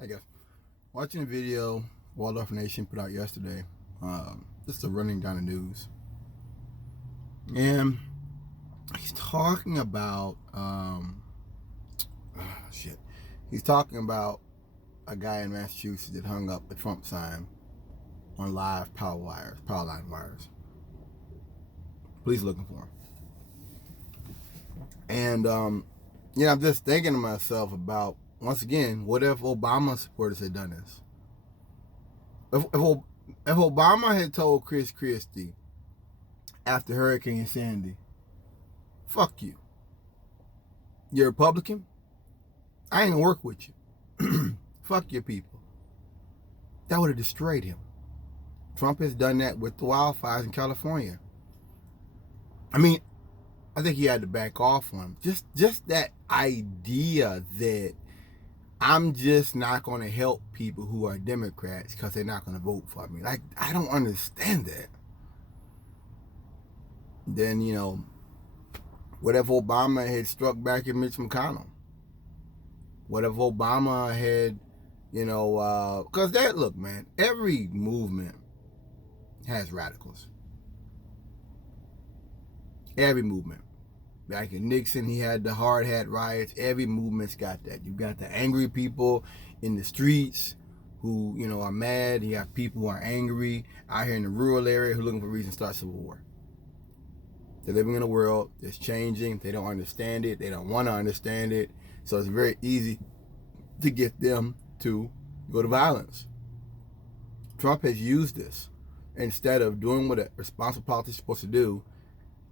I guess watching a video Waldorf Nation put out yesterday, just a running down the news, and he's talking about shit. He's talking about a guy in Massachusetts that hung up a Trump sign on live power line wires. Police looking for him, and I'm just thinking to myself about, once again, what if Obama supporters had done this? If Obama had told Chris Christie after Hurricane Sandy, fuck you, you're a Republican, I ain't gonna work with you. Fuck your people. That would have destroyed him. Trump has done that with the wildfires in California. I mean, I think he had to back off on him. Just that idea that I'm just not going to help people who are Democrats because they're not going to vote for me. Like, I don't understand that. Then, what if Obama had struck back at Mitch McConnell? What if Obama had, because look, man, every movement has radicals. Every movement. Back in Nixon, he had the hard hat riots. Every movement's got that. You've got the angry people in the streets who, are mad. You have people who are angry out here in the rural area who are looking for a reason to start civil war. They're living in a world that's changing. They don't understand it. They don't want to understand it. So it's very easy to get them to go to violence. Trump has used this instead of doing what a responsible politician is supposed to do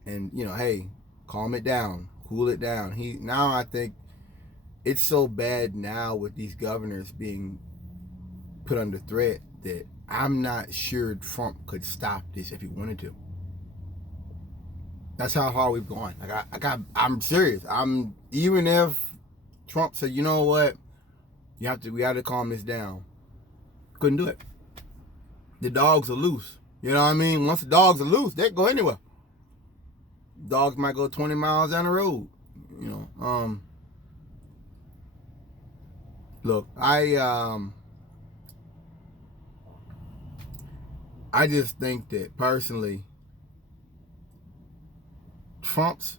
and, hey, calm it down, cool it down. Now I think it's so bad now with these governors being put under threat that I'm not sure Trump could stop this if he wanted to. That's how far we've gone. I'm serious. Even if Trump said, you know what, we have to calm this down, couldn't do it. The dogs are loose. You know what I mean? Once the dogs are loose, they go anywhere. Dogs might go 20 miles down the road. Look, I just think that personally, Trump's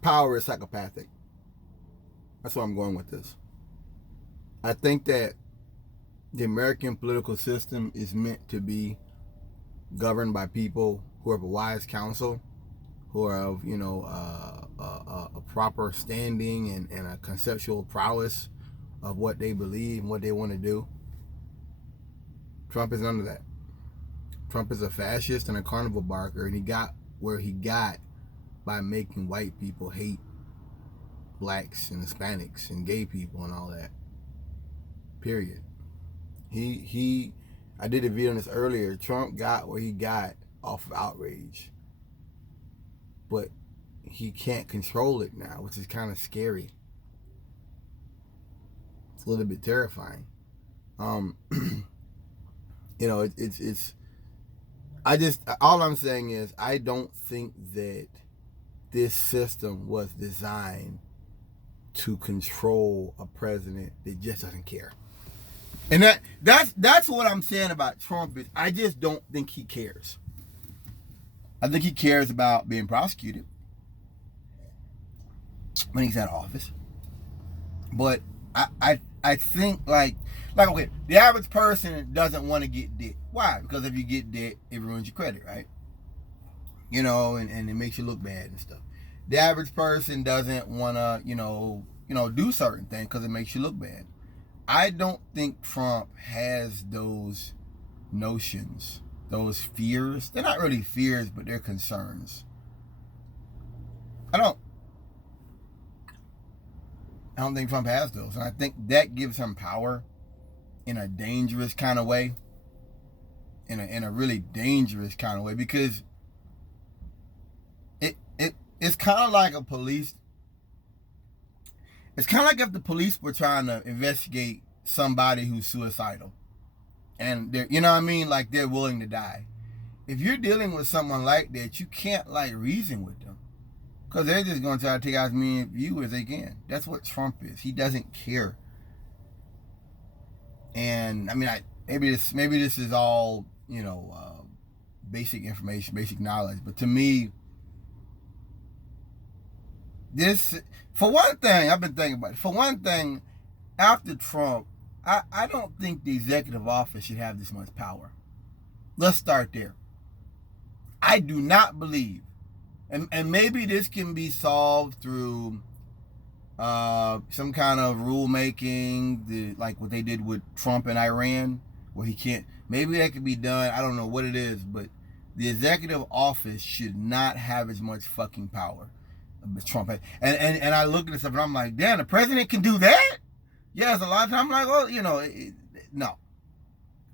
power is psychopathic. That's where I'm going with this. I think that the American political system is meant to be governed by people who have a wise counsel, who are of, a proper standing and a conceptual prowess of what they believe and what they want to do. Trump is none of that. Trump is a fascist and a carnival barker, and he got where he got by making white people hate blacks and Hispanics and gay people and all that. Period. I did a video on this earlier. Trump got where he got off of outrage, but he can't control it now, which is kind of scary. It's a little bit terrifying. It's all I'm saying is I don't think that this system was designed to control a president that just doesn't care. And that's what I'm saying about Trump is I just don't think he cares. I think he cares about being prosecuted when he's out of office. But I think like okay, the average person doesn't want to get debt. Why? Because if you get debt, it ruins your credit, right? And it makes you look bad and stuff. The average person doesn't want to, do certain things because it makes you look bad. I don't think Trump has those notions, those fears. They're not really fears, but they're concerns. I don't think Trump has those. And I think that gives him power in a dangerous kind of way. In a really dangerous kind of way. Because it's kind of like a police. It's kind of like if the police were trying to investigate somebody who's suicidal. And they're, like they're willing to die. If you're dealing with someone like that, you can't reason with them. Because they're just going to try to take out as many of you as they can. That's what Trump is. He doesn't care. And I mean, maybe this is all, basic information, basic knowledge. But to me, this, for one thing, I've been thinking about it. For one thing, after Trump, I don't think the executive office should have this much power. Let's start there. I do not believe, and maybe this can be solved through some kind of rulemaking, like what they did with Trump and Iran, where he can't. Maybe that could be done. I don't know what it is, but the executive office should not have as much fucking power as Trump had. And I look at this stuff and I'm like, damn, the president can do that? Yes, a lot of times I'm like, well, no.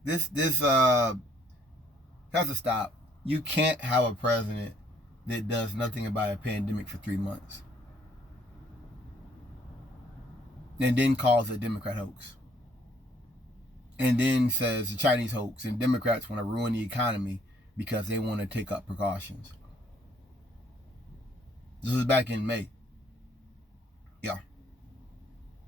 This has to stop. You can't have a president that does nothing about a pandemic for 3 months and then calls it a Democrat hoax, and then says the Chinese hoax, and Democrats want to ruin the economy because they want to take up precautions. This was back in May. Yeah.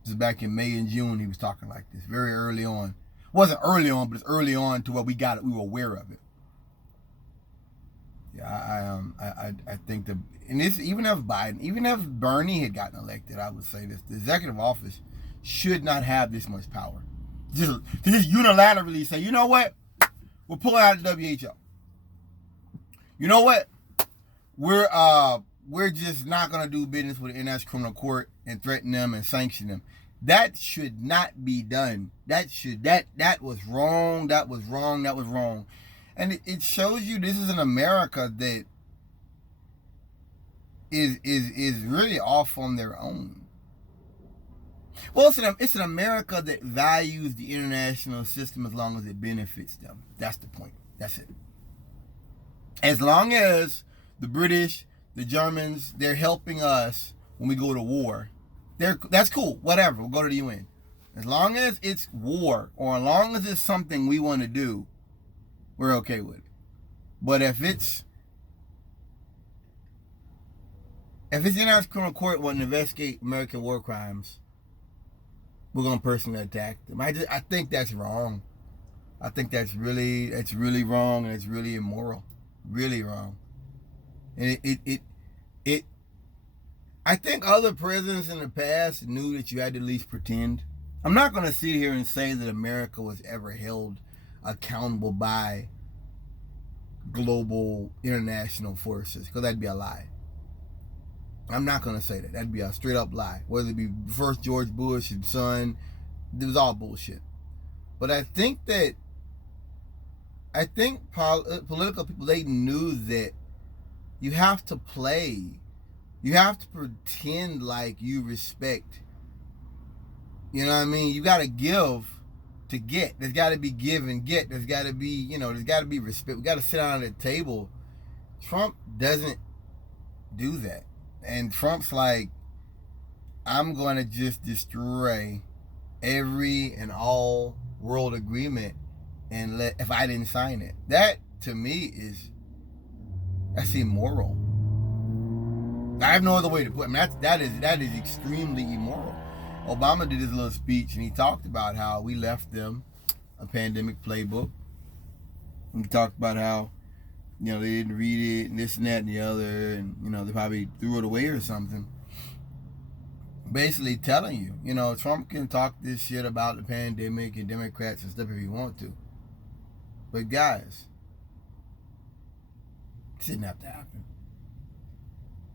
This is back in May and June he was talking like this, very early on. It wasn't early on, but it's early on to where we were aware of it. Yeah, I think and this, even if Bernie had gotten elected, I would say this: the executive office should not have this much power. Just unilaterally say, you know what, we're pulling out of the WHO. You know what, we're just not gonna do business with the International Criminal Court and threaten them and sanction them. That should not be done. That was wrong. That was wrong. That was wrong. And it shows you this is an America that is really off on their own. Well, it's an America that values the international system as long as it benefits them. That's the point. That's it. As long as the British, the Germans, they're helping us when we go to war, that's cool. Whatever. We'll go to the UN. As long as it's war, or as long as it's something we want to do, we're okay with it. But if it's the United Criminal Court wanting to investigate American war crimes, we're gonna personally attack them. I think that's wrong. I think it's really wrong, and it's really immoral, really wrong. And I think other presidents in the past knew that you had to at least pretend. I'm not gonna sit here and say that America was ever held accountable by global international forces, because that'd be a lie. I'm not going to say that. That'd be a straight up lie. Whether it be first George Bush and son, it was all bullshit. But I think political people, they knew that you have to pretend like you respect. You know what I mean? You got to give to get. There's got to be give and get. There's got to be, there's got to be respect. We got to sit down at the table. Trump doesn't do that. And Trump's like, I'm going to just destroy every and all world agreement if I didn't sign it. That, to me, that's immoral. I have no other way to put it. That is extremely immoral. Obama did his little speech, and he talked about how we left them a pandemic playbook. He talked about how, they didn't read it, and this and that and the other, and, they probably threw it away or something. Basically telling you, Trump can talk this shit about the pandemic and Democrats and stuff if he want to. But guys, it didn't have to happen.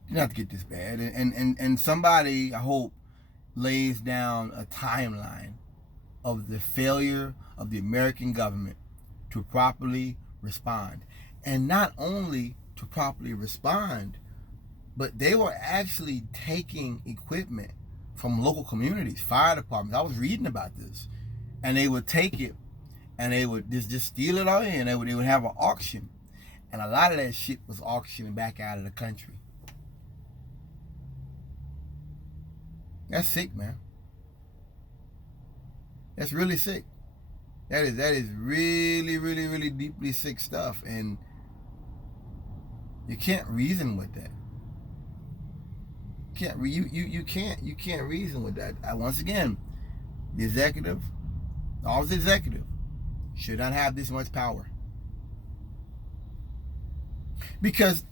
It didn't have to get this bad. And somebody, I hope, lays down a timeline of the failure of the American government to properly respond. And not only to properly respond, but they were actually taking equipment from local communities, fire departments. I was reading about this. And they would take it and they would just steal it all in. They would have an auction. And a lot of that shit was auctioned back out of the country. That's sick, man. That's really sick. That is really, really, really deeply sick stuff, and you can't reason with that. You can't reason with that. Once again, the executive office executive, should not have this much power. Because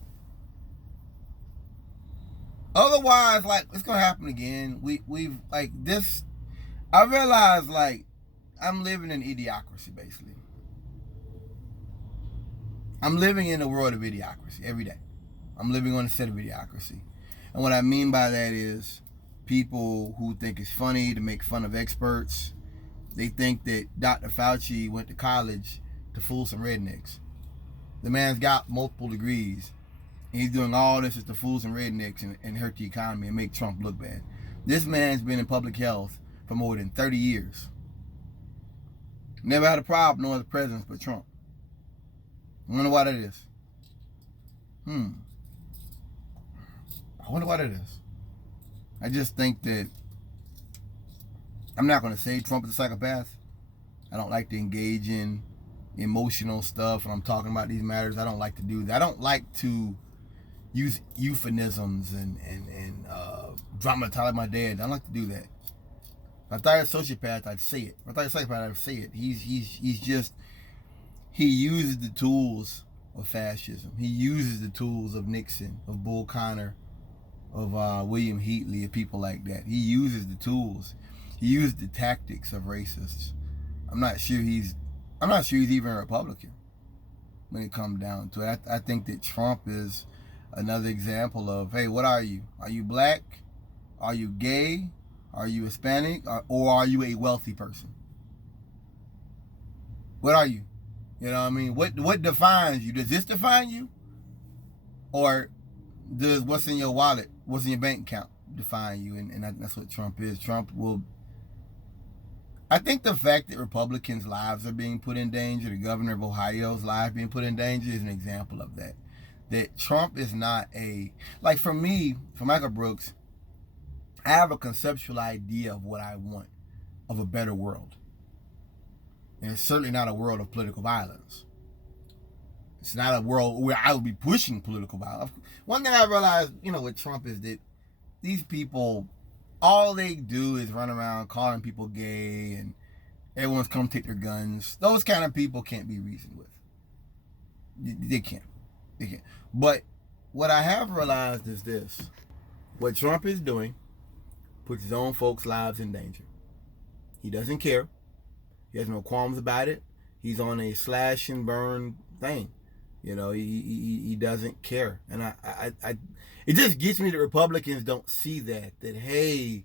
otherwise, like, it's gonna happen again. We've like this. I realize, like, I'm living in idiocracy, basically. I'm living in a world of idiocracy every day. I'm living on a set of idiocracy. And what I mean by that is people who think it's funny to make fun of experts. They think that Dr. Fauci went to college to fool some rednecks. The man's got multiple degrees. And he's doing all this to fool some rednecks and hurt the economy and make Trump look bad. This man's been in public health for more than 30 years. Never had a problem no other presidents but Trump. I wonder why that is. I wonder why that is. I just think that I'm not going to say Trump is a psychopath. I don't like to engage in emotional stuff when I'm talking about these matters. I don't like to do that. I don't like to use euphemisms and dramatize like my dad. I don't like to do that. If I thought he was a sociopath, I'd say it. If I thought he was a psychopath, I'd say it. He's just, he uses the tools of fascism. He uses the tools of Nixon, of Bull Connor, of William Heatley, of people like that. He uses the tools. He used the tactics of racists. I'm not sure he's even a Republican when it comes down to it. I think that Trump is another example of, hey, what are you? Are you black? Are you gay? Are you Hispanic? Or are you a wealthy person? What are you? You know what I mean? What defines you? Does this define you? Or does what's in your wallet, what's in your bank account define you? And that's what Trump is. Trump will... I think the fact that Republicans' lives are being put in danger, the governor of Ohio's life being put in danger, is an example of that. That Trump is not a... Like, for me, for Michael Brooks, I have a conceptual idea of what I want, of a better world. And it's certainly not a world of political violence. It's not a world where I would be pushing political violence. One thing I realized, with Trump is that these people, all they do is run around calling people gay and everyone's come take their guns. Those kind of people can't be reasoned with. They can't. But what I have realized is this. What Trump is doing puts his own folks' lives in danger. He doesn't care. He has no qualms about it. He's on a slash and burn thing. He doesn't care. And I it just gets me that Republicans don't see that hey,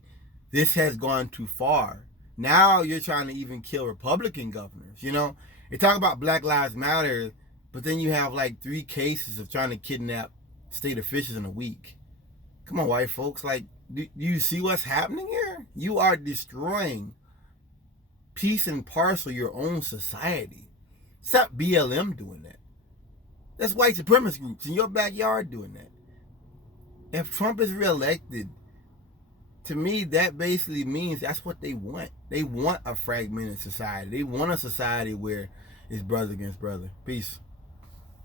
this has gone too far. Now you're trying to even kill Republican governors. They talk about Black Lives Matter, but then you have like 3 cases of trying to kidnap state officials in a week. Come on, white folks. Like, do you see what's happening here? You are destroying piece and parcel your own society. Stop BLM doing that. That's white supremacist groups in your backyard doing that. If Trump is reelected, to me, that basically means that's what they want. They want a fragmented society. They want a society where it's brother against brother. Peace.